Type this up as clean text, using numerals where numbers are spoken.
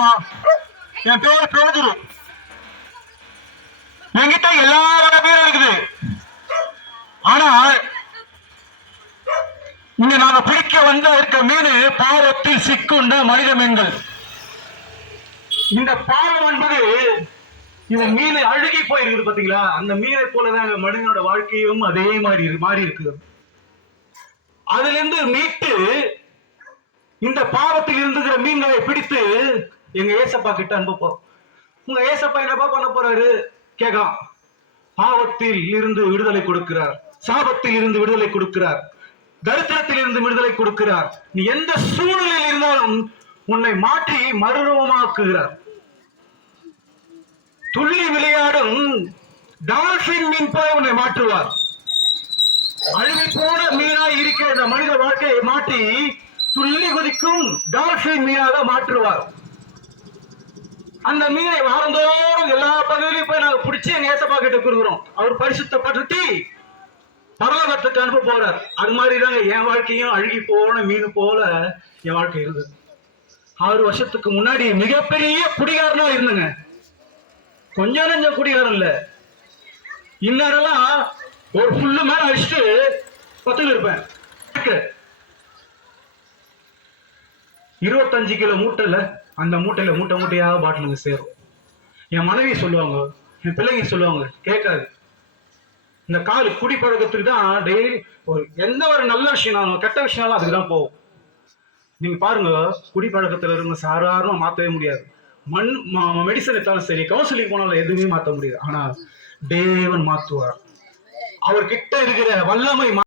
ஆமா, என் பேரு பேதுரு. என்கிட்ட எல்லா வகை பேரும் இருக்குது. ஆனா இங்க நாங்க பிடிக்க இருக்க மீன் பாவத்தில் சிக்குண்ட மனித மீன்கள். இந்த பாவம் என்பது இந்த மீன் அழுகி போயிருக்குது பாத்தீங்களா? அந்த மீனை போலதான் மனிதனோட வாழ்க்கையும் அதே மாதிரி மாறி இருக்குது. அதுல இருந்து மீட்டு இந்த பாவத்தில் இருந்துகிற மீன்களை பிடித்து எங்க ஏசப்பா கிட்ட அனுப்போம். உங்க ஏசப்பா என்னப்பா பண்ண போறாரு கேட்கலாம். பாவத்தில் இருந்து விடுதலை கொடுக்கிறார், சாபத்தில் இருந்து விடுதலை கொடுக்கிறார், தரித்திரத்தில் இருந்து விடுதலை கொடுக்கிறார். நீ எந்த சூழ்நிலையில் இருந்தாலும் உன்னை மாற்றி மறுரூபமாக்குகிறார். துள்ளி விளையாடும் டால்பின் மீன் போல உன்னை மாற்றுவார். அழுகி போன மீனாய் இருக்கிற இந்த மனித வாழ்க்கையை மாற்றி துள்ளி குதிக்கும் டால்பின் மீனாக மாற்றுவார். அந்த மீனை வாரந்தோறும் எல்லா பகுதியிலும் போய் நாங்க பிடிச்சி எங்க ஏசப்பா கிட்ட கொடுக்குறோம். அவர் பரிசுத்தப்படுத்தி பரலோகத்துக்கு அனுப்ப போறார். அது மாதிரிதாங்க என் வாழ்க்கையும் அழுகி போன மீன் போல என் வாழ்க்கை இருந்தது. 6 வருஷத்துக்கு முன்னாடி மிகப்பெரிய குடிகாரனா இருந்தங்க. கொஞ்சம் நெஞ்சம் குடிகாரம் இல்ல. இந்நேரம்லாம் ஒரு புல்லு மேல அடிச்சுட்டு பத்துல இருப்பேன். 25 கிலோ மூட்டையில அந்த மூட்டையில மூட்டையா பாட்டிலுங்க சேரும். என் மனைவி சொல்லுவாங்க, என் பிள்ளைங்க சொல்லுவாங்க, கேட்காது. இந்த கால் குடி பழக்கத்துக்கு தான் டெய்லி எந்த ஒரு நல்ல விஷயம் கெட்ட விஷயம் அதுக்குதான் போகும். நீங்க பாருங்க, குடி பழக்கத்துல இருந்த சாதாரண மாத்தவே முடியாது. மெடிசன் எடுத்தாலும் சரி, கவுன்சிலிங் போனாலும் எதுவுமே மாற்ற முடியாது. ஆனா தேவன் மாற்றுவார். அவர்கிட்ட இருக்கிற வல்லமை